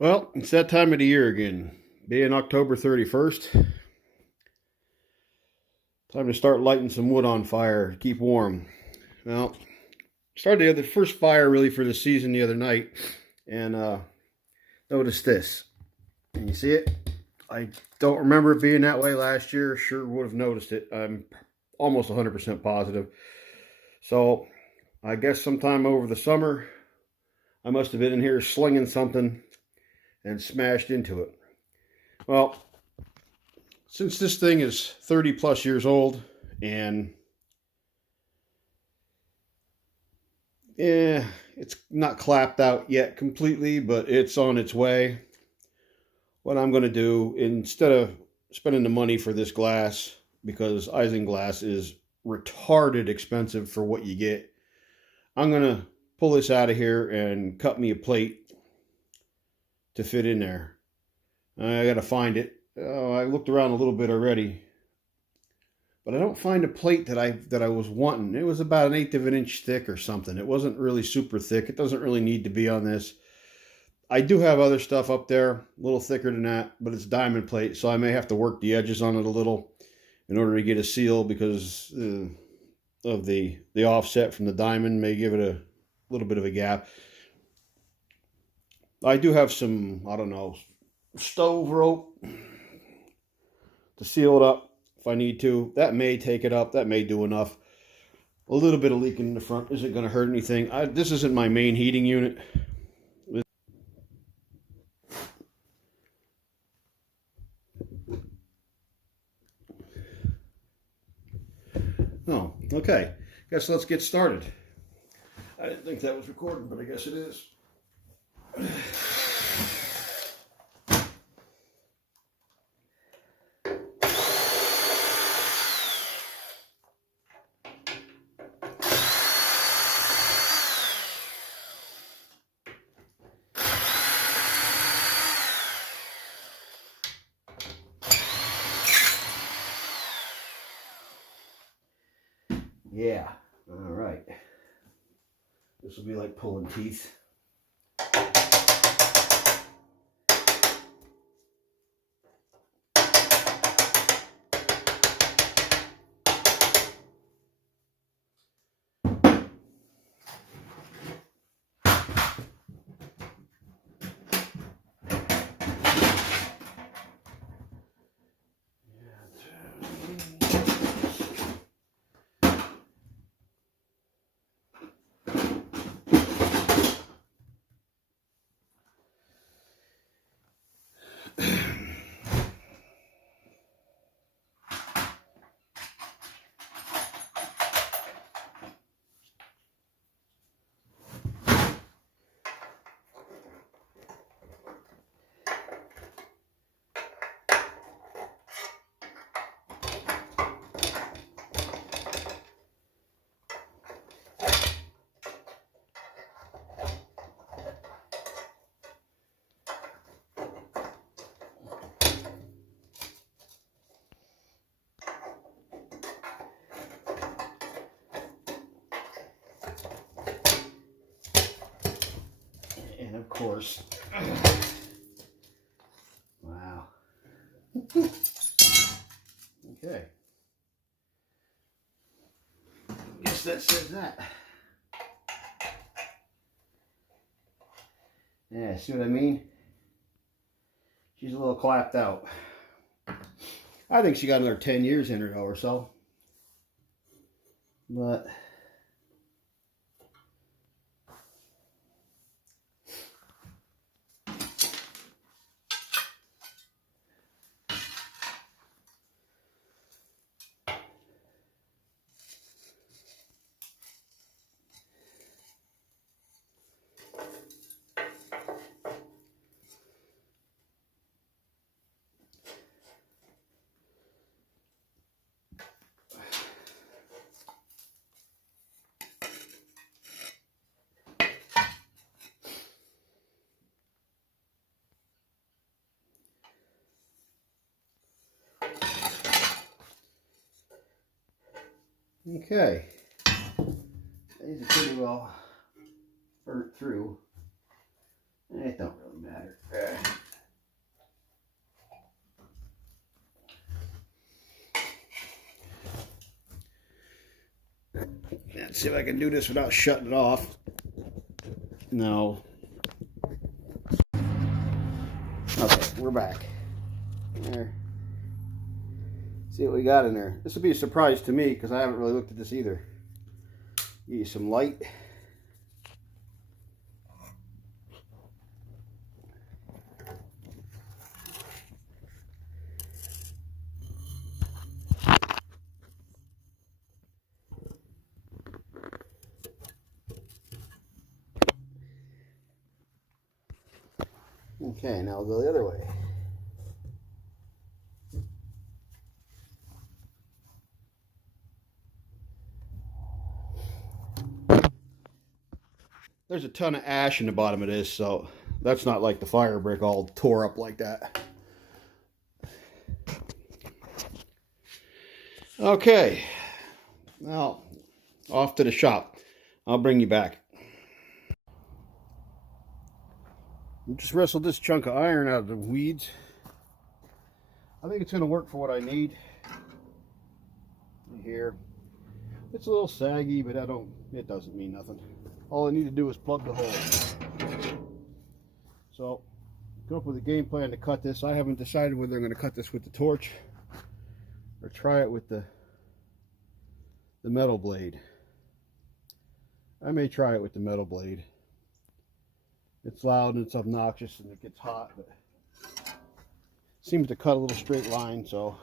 Well, it's that time of the year again. Being October 31st, time to start lighting some wood on fire, keep warm. Well, started the first fire really for the season the other night, and noticed this. Can you see it? I don't remember it being that way last year. Sure would have noticed it. I'm almost 100% positive. So I guess sometime over the summer, I must have been in here slinging something and smashed into it. Well, since this thing is 30 plus years old and it's not clapped out yet completely, but it's on its way. What I'm going to do, instead of spending the money for this glass, because isinglass is retarded expensive for what you get, I'm going to pull this out of here and cut me a plate to fit in there. I got to find it. I looked around a little bit already, but I don't find a plate that I was wanting. It was about 1/8 of an inch thick or something. It wasn't really super thick. It doesn't really need to be on this. I do have other stuff up there, a little thicker than that, but it's diamond plate, so I may have to work the edges on it a little in order to get a seal, because of the offset from the diamond may give it a little bit of a gap. I do have some, I don't know, stove rope to seal it up if I need to. That may take it up. That may do enough. A little bit of leaking in the front isn't going to hurt anything. This isn't my main heating unit. Oh, okay. Guess let's get started. I didn't think that was recording, but I guess it is. Yeah, all right. This will be like pulling teeth. And of course, wow. Okay. Guess that says that. Yeah, see what I mean? She's a little clapped out. I think she got another 10 years in her though, or so. But okay, these are pretty well burnt through. It don't really matter. Let's see if I can do this without shutting it off. No. Okay, we're back. There. See what we got in there. This will be a surprise to me because I haven't really looked at this either. Give you some light. Okay, now we'll go the other way. There's a ton of ash in the bottom of this, so that's not like the fire brick all tore up like that. Okay, now off to the shop. I'll bring you back. Just wrestled this chunk of iron out of the weeds. I think it's going to work for what I need. Here, it's a little saggy, but it doesn't mean nothing. All I need to do is plug the hole. So, come up with a game plan to cut this. I haven't decided whether I'm going to cut this with the torch or try it with the metal blade. I may try it with the metal blade. It's loud and it's obnoxious and it gets hot, but it seems to cut a little straight line, so.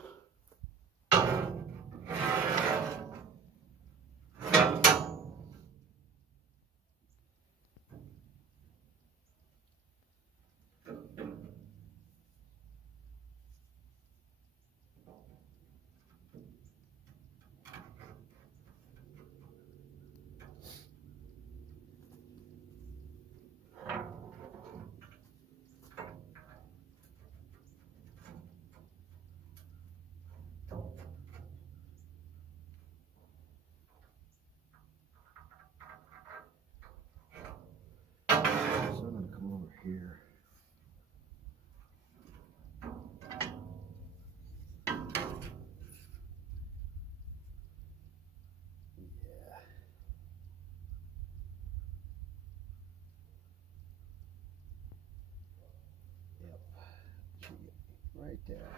Here. Yeah. Yep. Right there.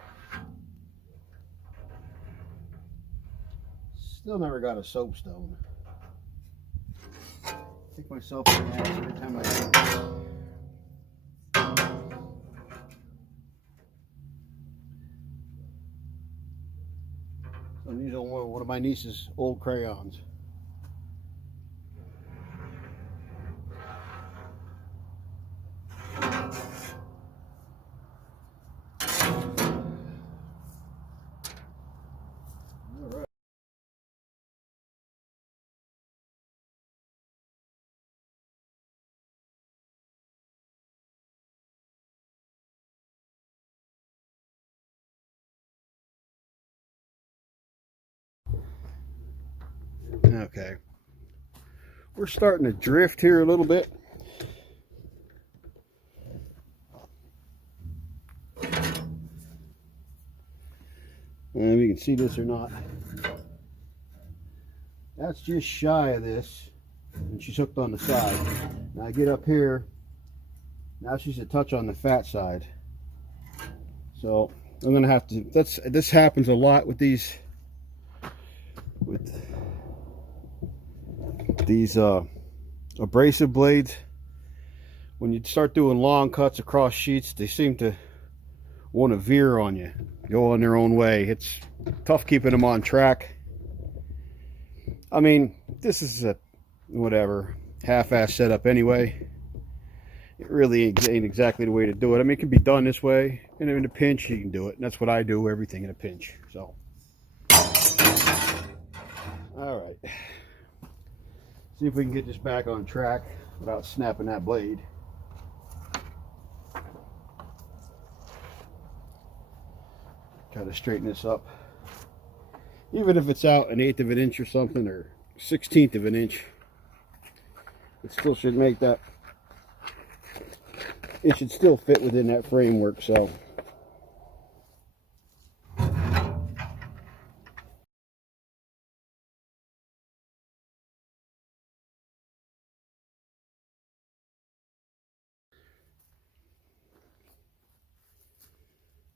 Still never got a soapstone. Take myself in the ass every time I do this. I'm using one of my niece's old crayons. Okay, we're starting to drift here a little bit. And you can see this or not. That's just shy of this, and she's hooked on the side. Now I get up here, now she's a touch on the fat side. So I'm gonna have to, this happens a lot with these abrasive blades. When you start doing long cuts across sheets, they seem to want to veer on you, go on their own way. It's tough keeping them on track. I mean, this is a whatever half-ass setup anyway. It really ain't exactly the way to do it. I mean, it can be done this way, and in a pinch you can do it, and that's what I do, everything in a pinch. So all right, see if we can get this back on track without snapping that blade. Try to straighten this up. Even if it's out 1/8 of an inch or something, or 1/16 of an inch, it still should make that it should still fit within that framework. So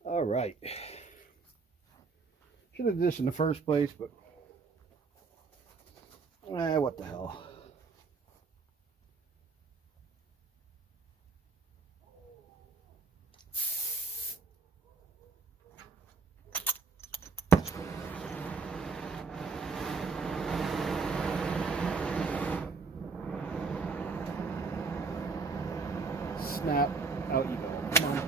all right, should have did this in the first place, but what the hell. Snap, out you go. Come on.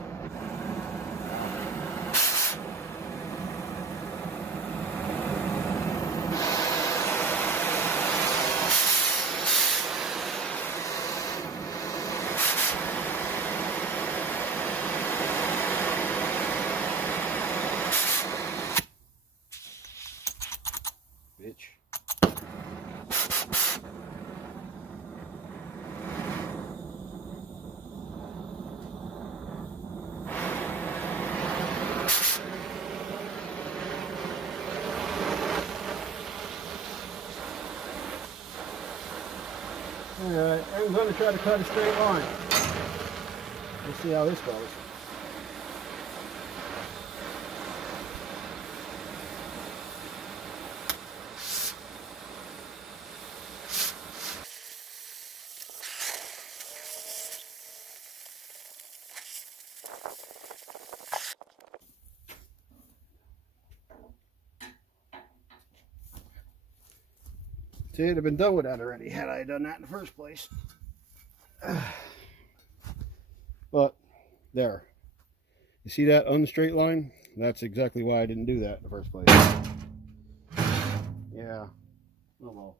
Bitch. Alright, I'm going to try to cut a straight line. We'll see how this goes. See, it'd have been done with that already had I done that in the first place. But there, you see that unstraight line? That's exactly why I didn't do that in the first place. Yeah, oh well.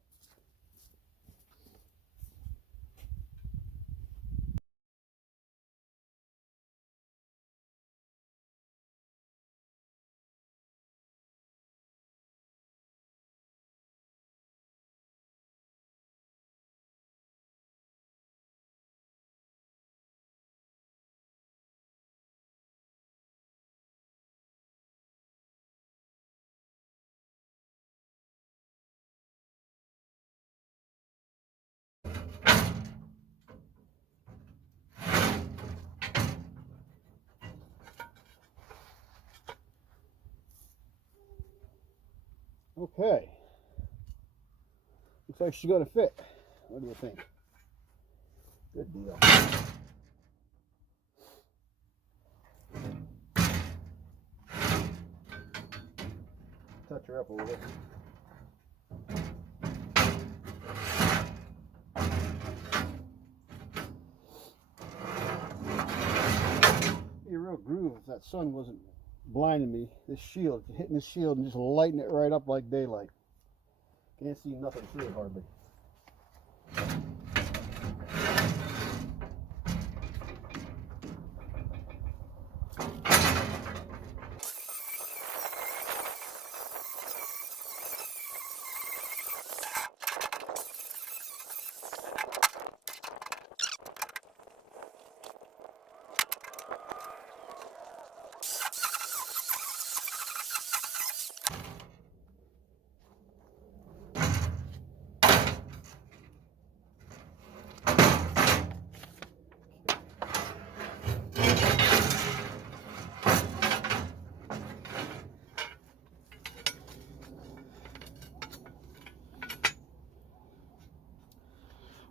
Okay. Looks like she's gonna fit. What do you think? Good deal. Touch her up a little. Be a real groove if that sun wasn't blinding me. This shield, hitting this shield and just lighting it right up like daylight. Can't see nothing through it hardly.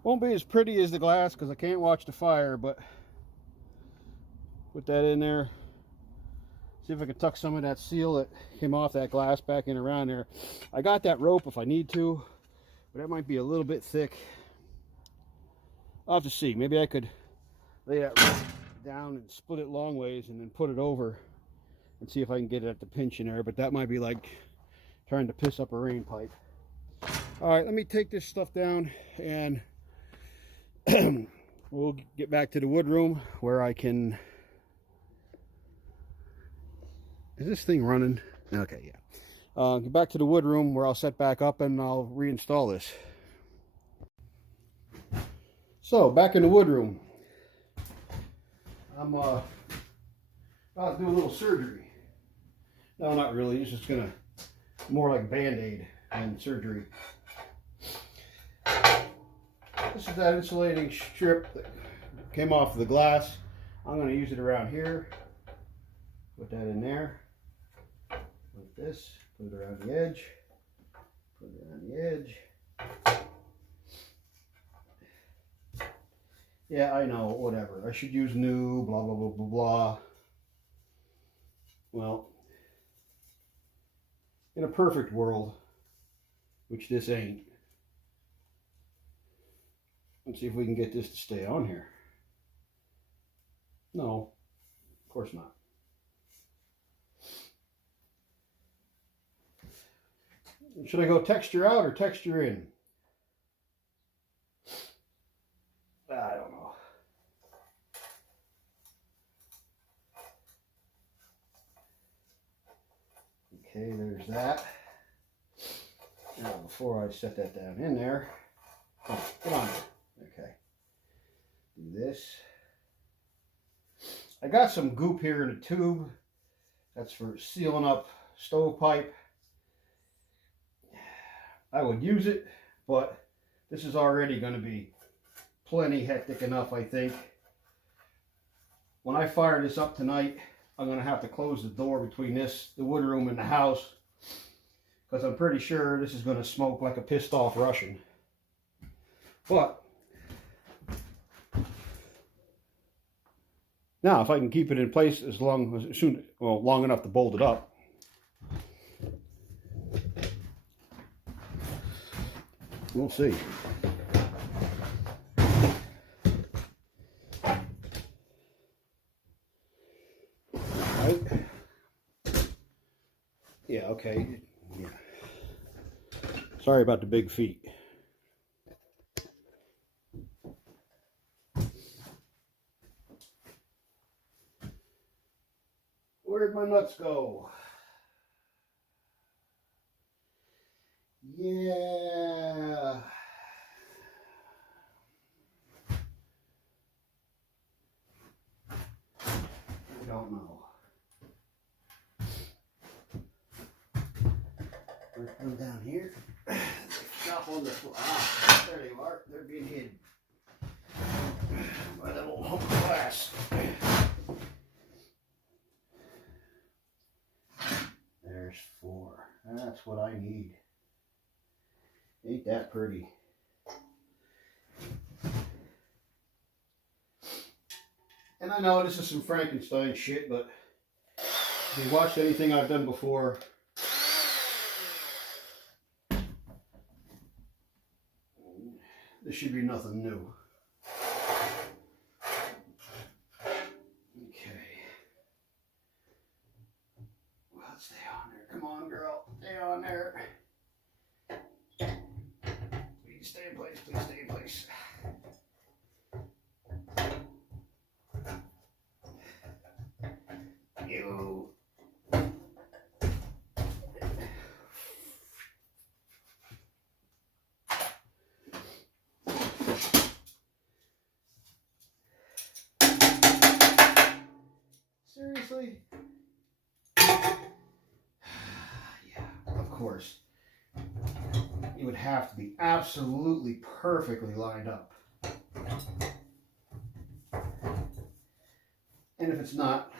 Won't be as pretty as the glass because I can't watch the fire, but put that in there. See if I can tuck some of that seal that came off that glass back in around there. I got that rope if I need to, but that might be a little bit thick. I'll have to see. Maybe I could lay that rope down and split it long ways and then put it over and see if I can get it at the pinch in there, but that might be like trying to piss up a rain pipe. All right, let me take this stuff down and we'll get back to the wood room where I can... Is this thing running? Okay, yeah. Get back to the wood room where I'll set back up and I'll reinstall this. So, back in the wood room. I'm about to do a little surgery. No, not really. It's just gonna more like Band-Aid than surgery. This is that insulating strip that came off the glass. I'm gonna use it around here. Put that in there. Like this. Put it around the edge. Put it around the edge. Yeah, I know, whatever. I should use new, blah, blah, blah, blah, blah. Well, in a perfect world, which this ain't, let's see if we can get this to stay on here. No, of course not. Should I go texture out or texture in? I don't know. Okay, there's that. Now, before I set that down in there, oh, get on there. Okay. Do this. I got some goop here in a tube. That's for sealing up stovepipe. I would use it, but this is already going to be plenty hectic enough, I think. When I fire this up tonight, I'm going to have to close the door between this, the wood room, and the house, because I'm pretty sure this is going to smoke like a pissed off Russian. But now, if I can keep it in place long enough to bolt it up. We'll see. Right? Yeah, okay. Yeah. Sorry about the big feet. Where'd my nuts go? Yeah. I don't know. Let's come down here. Stop on the floor. Ah, there they are. They're being hidden by that little hump of glass. There's 4. That's what I need. Ain't that pretty? And I know this is some Frankenstein shit, but if you watched anything I've done before, this should be nothing new. Okay. Well, stay on there. Come on, girl. Stay on there. Please stay in place. Please stay in place. You. Seriously? Yeah, of course. It would have to be absolutely perfectly lined up. And if it's not,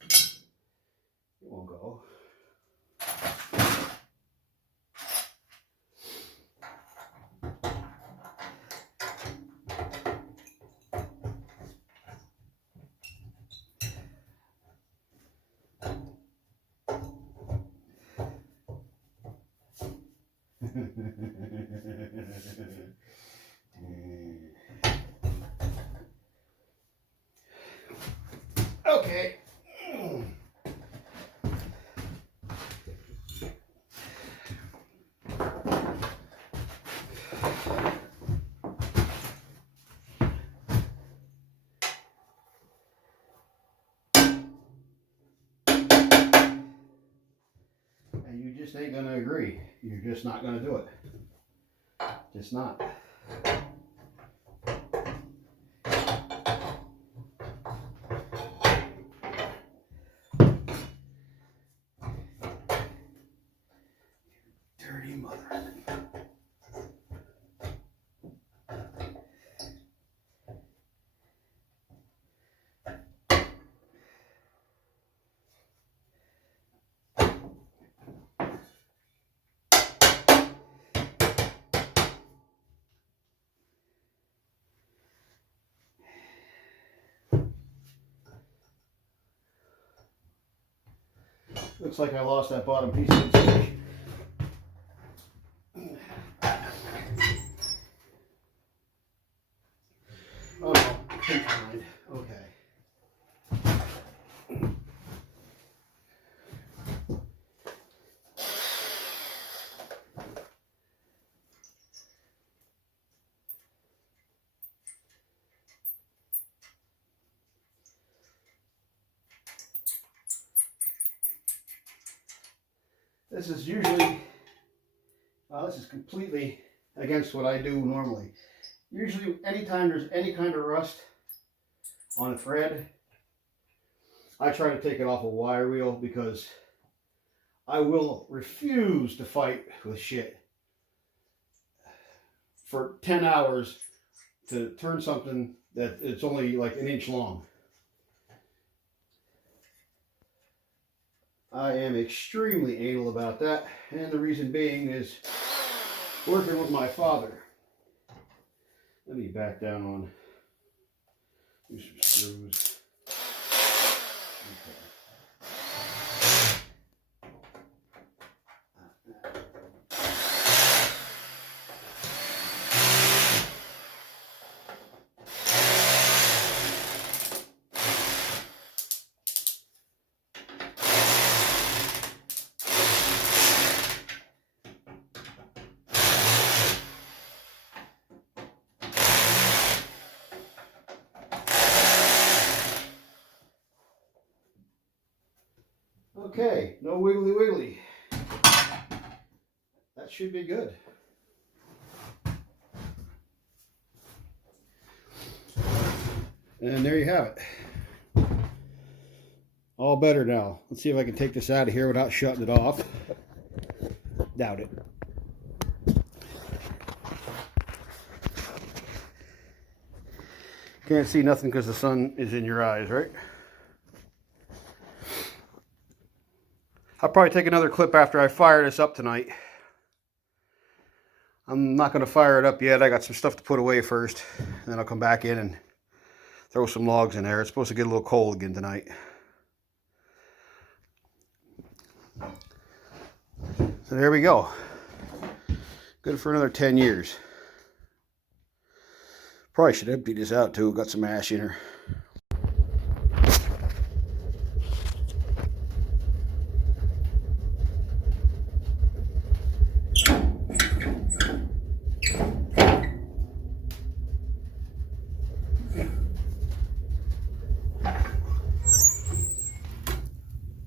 it won't go. Okay. And you just ain't gonna agree. You're just not gonna do it. Just not. Dirty mother. Looks like I lost that bottom piece of the stick. Oh no, never mind. Okay. This is usually, this is completely against what I do normally. Usually, anytime there's any kind of rust on a thread, I try to take it off a wire wheel because I will refuse to fight with shit for 10 hours to turn something that it's only like an inch long. I am extremely anal about that, and the reason being is working with my father. Let me back down on, do some screws. Okay. Okay, no wiggly wiggly. That should be good. And there you have it. All better now. Let's see if I can take this out of here without shutting it off. Doubt it. Can't see nothing because the sun is in your eyes, right? I'll probably take another clip after I fire this up tonight. I'm not going to fire it up yet. I got some stuff to put away first. And then I'll come back in and throw some logs in there. It's supposed to get a little cold again tonight. So there we go. Good for another 10 years. Probably should empty this out too. Got some ash in her.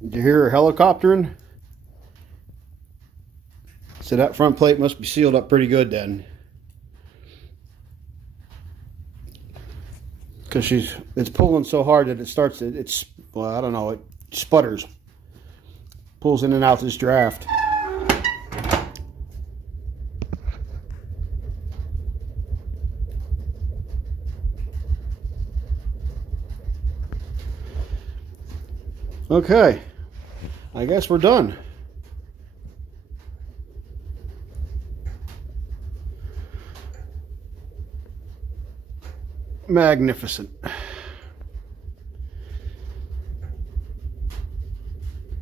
Did you hear her helicoptering? So that front plate must be sealed up pretty good then. Because it's pulling so hard that it starts, well, I don't know, it sputters. Pulls in and out this draft. Okay, I guess we're done. Magnificent.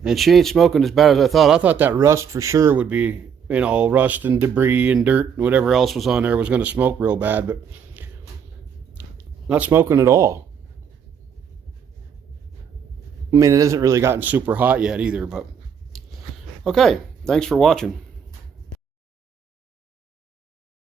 And she ain't smoking as bad as I thought. I thought that rust for sure would be, you know, rust and debris and dirt and whatever else was on there was going to smoke real bad, but not smoking at all. I mean, it hasn't really gotten super hot yet either, but okay. Thanks for watching.